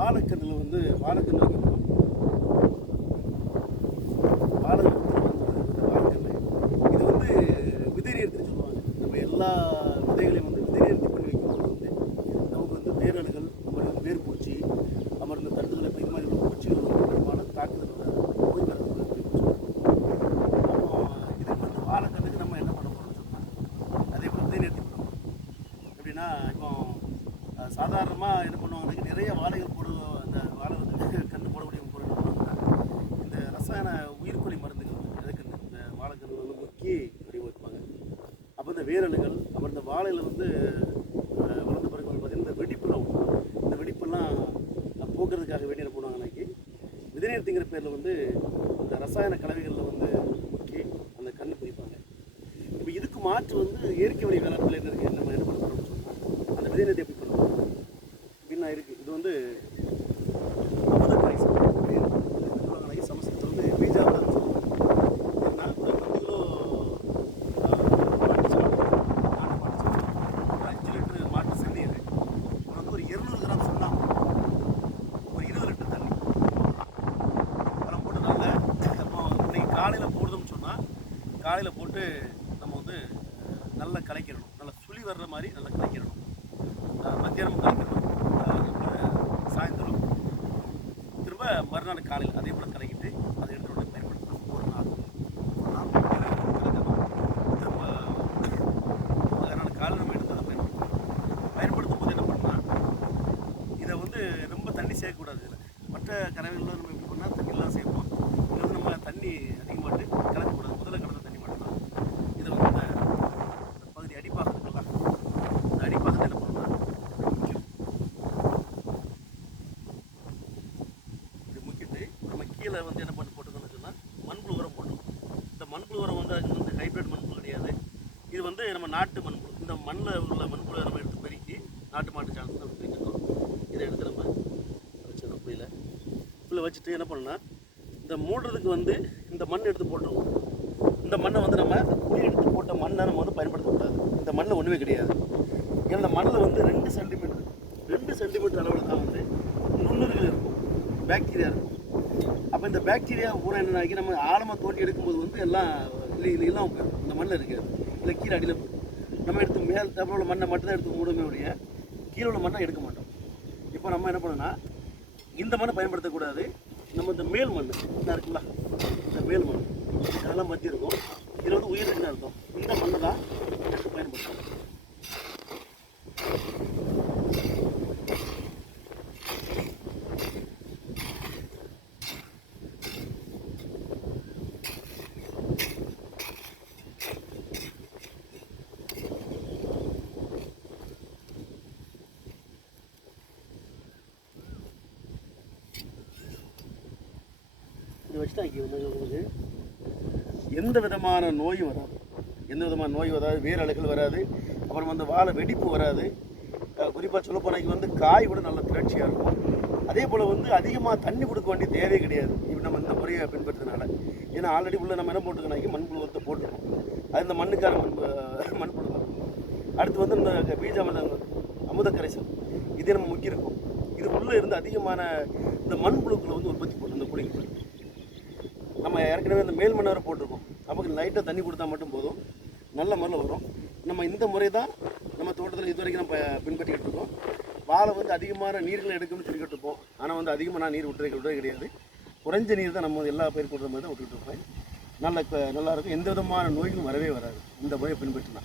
வாழைக்கன்றில் வந்து வாழைக்கன்று வைக்கணும் வாழைக்கன்று வந்து வாழைக்கன்று இது வந்து விதை நேர்த்தின்னு சொல்லுவாங்க நம்ம எல்லா விதைகளையும் வந்து விதை நேர்த்தி பண்ணி வைக்கும்போது வந்து நமக்கு வந்து வேரணுகள் அப்புறம் வந்து வேர்பூச்சி அப்புறம் இந்த தண்டுகள் இப்போ இது மாதிரி உள்ள பூச்சிகள் வந்து பெரும்பாலும் தாக்குதல் வராது. நோய் வரது அப்போ இதுக்கு வந்து வாழைக்கன்றுக்கு நம்ம என்ன பண்ண போகிறோம்னு சொன்னால் அதே போல் விதை நேர்த்தி பண்ண போகிறோம் எப்படின்னா இப்போ சாதாரணமாக என்ன பண்ணுவாங்கன்னா நிறைய வாழைகள் போடு அந்த வாழை வந்து கன்று போடக்கூடிய பொருள் என்ன பண்ணுவாங்கன்னா இந்த ரசாயன உயிர்கொல்லி மருந்துகள் எதுக்கு இந்த- இந்த வாழைக்கன்று வந்து முக்கி வடிவமைப்பாங்க அப்போ அவர் அப்புறம் இந்த வாழையில் வந்து வளர்ந்த பிறகு வந்து பார்த்தீங்கன்னா இந்த வெடிப்புலாம் இந்த வெடிப்பெல்லாம் போக்குறதுக்காக வேண்டி போனாங்க அன்னைக்கு. விதிநீர்த்திங்கிற பேரில் வந்து இந்த ரசாயன கலவைகளில் வந்து முக்கி அந்த கண்ணை பிடிப்பாங்க. இப்போ இதுக்கு மாற்று வந்து இயற்கை வழி வேளாண்மையில் என்ன இருக்குது நம்ம என்ன பண்ண சொன்னால் அந்த விதிநீர்த்தி எப்படி பண்ண போகிறோம் அப்படின்னா இருக்குது இது வந்து அமுத பிரைஸ் சொல்லுவாங்க சமஸ்கிருதத்தில் வந்து பீஜாவதம் சொல்லுவாங்க ஏன்னா ஒரு பத்து கிலோ ஆஹ், மாட்டு சாணம், நாட்டு மாட்டு சாணம், ஒரு அஞ்சு லிட்டரு மாட்டு செந்நீர் அப்புறம் வந்து ஒரு இருநூறு கிராம் சுண்ணாம்பு ஒரு இருபது லிட்டர் தண்ணி அப்புறம் போட்டு நல்லா அப்போ இன்னைக்கு காலையில் போடுதோம்னு சொன்னால் காலையில் போட்டு நம்ம வந்து நல்லா கலைக்கிடணும். நல்லா சுழி வர்ற மாதிரி நல்லா கலைக்கிடணும். மத்தியானம் கலைக்கணும் சாயந்தரம் திரும்ப மறுநாள் காலையில் அதே போல் கலக்கிட்டு அதை எடுத்து உடனே பயன்படுத்தணும் ஒரு நாள். திரும்ப மறுநாள் காலையில் நம்ம எடுத்து பயன்படுத்தும் போது என்ன பண்ணால் இதை வந்து ரொம்ப தண்ணி சேர்க்கக்கூடாது மற்ற கறவைகளில் நம்ம எப்படி பண்ணால் தண்ணிலாம் சேர்ப்போம் இதில் வந்து நம்ம தண்ணி அதிகமாட்டு கலக்கக்கூடாது முதல்ல கலந்த தண்ணி மட்டும்தான் இதை வந்து இந்த இந்த பகுதி அடிப்பாகத்துக்கெல்லாம் இந்த அடிப்பாகத்தை என்ன பண்ணணும்னா முக்கியம் இது முக்கிட்டு நம்ம வந்து என்ன பண்ணி போட்டுக்கணும்னு சொன்னால் மண்புழு உரம் போட்டோம் இந்த மண்புழு உரம் வந்து அது வந்து ஹைப்ரிட் மண்புழு கிடையாது. இது வந்து நம்ம நாட்டு மண்புழு. இந்த மண்ணில் உள்ள மண்புழு நம்ம எடுத்து பெருக்கி நாட்டு மாட்டு சாணத்தை நம்ம பிரிக்கணும் இதை எடுத்து நம்ம வச்சிடணும் புரியல. உள்ள வச்சுட்டு என்ன பண்ணால் இந்த மூடுறதுக்கு வந்து இந்த மண் எடுத்து போட்டுருவோம் இந்த மண்ணை வந்து நம்ம குழி எடுத்து போட்ட மண்ணை நம்ம வந்து பயன்படுத்தக்கூடாது. இந்த மண்ணில் ஒன்றுமே கிடையாது. ஏன்னா இந்த மண்ணில் வந்து ரெண்டு சென்டிமீட்டர் ரெண்டு சென்டிமீட்டர் அளவில் தான் வந்து நுண்ணுறுகள் இருக்கும். பாக்டீரியா இருக்கும். அப்போ இந்த பாக்டீரியா பூரா என்னன்னாக்கி நம்ம ஆழமாக தோண்டி எடுக்கும்போது வந்து எல்லாம் இல்லை இல்லை இல்லாமல் போயிடும் இந்த மண்ணில் இருக்காது இல்லை கீழே அடியில் போயிடும் நம்ம எடுத்து மேல் தப்பில் உள்ள மண்ணை மட்டும் தான் எடுத்து மூடுமே ஒழிய கீழே உள்ள மண்ணை எடுக்க மாட்டோம். இப்போ நம்ம என்ன பண்ணோம்னா இந்த மண்ணை பயன்படுத்தக்கூடாது. நம்ம இந்த மேல் மண் என்ன இருக்குல்ல இந்த மேல் மண் அதெல்லாம் மத்தி இருக்கும். இதில் வந்து உயிர் இருக்குன்னு அர்த்தம். இந்த மண்ணை தான் எடுத்து பயன்படுத்தணும். இது வச்சுட்டா இங்கே உங்களுக்கு எந்த விதமான நோயும் வராது. எந்த விதமான நோய் வராது. வேர் அழுகல் வராது. அப்புறம் வந்து வாழை வெடிப்பு வராது. குறிப்பாக சொல்ல போனால் வந்து காய் கூட நல்ல திரட்சியாக இருக்கும். அதே போல் வந்து அதிகமாக தண்ணி கொடுக்க வேண்டிய தேவை கிடையாது. இப்போ நம்ம இந்த முறையை பின்பற்றதுனால. ஏன்னா ஆல்ரெடி உள்ள நம்ம என்ன போட்டுக்கணும் மண்புழு வந்து போட்டுருக்கோம். அது இந்த மண்ணுக்கான மண் மண்புழு தான் அடுத்து வந்து இந்த பீஜாமத அமுத கரைசல் இதே நம்ம முக்கியிருக்கும் இது உள்ளே இருந்து அதிகமான இந்த மண்புழுக்களை வந்து உற்பத்தி பண்ணும் இந்த குடிக்கு நம்ம ஏற்கனவே இந்த மேல் மண் போட்டிருக்கோம். நமக்கு லைட்டாக தண்ணி கொடுத்தா மட்டும் போதும். நல்ல முறையில் வரும். நம்ம இந்த முறை தான் நம்ம தோட்டத்தில் இது வரைக்கும் நம்ம பின்பற்றிக்கிட்டு இருக்கோம். வாழை வந்து அதிகமான நீர்களை எடுக்கணும்னு சொல்லிக்கிட்டு இருப்போம். ஆனால் வந்து அதிகமாக நான் நீர் விட்டுறது விடுறது கிடையாது. குறைஞ்ச நீர் தான் நம்ம எல்லா பயிர் கொடுக்குற மாதிரி தான் விட்டுக்கிட்டு இருப்பேன் நல்ல நல்லாயிருக்கும் எந்த விதமான நோய்களும் வரவே வராது. இந்த முறையை பின்பற்றினா.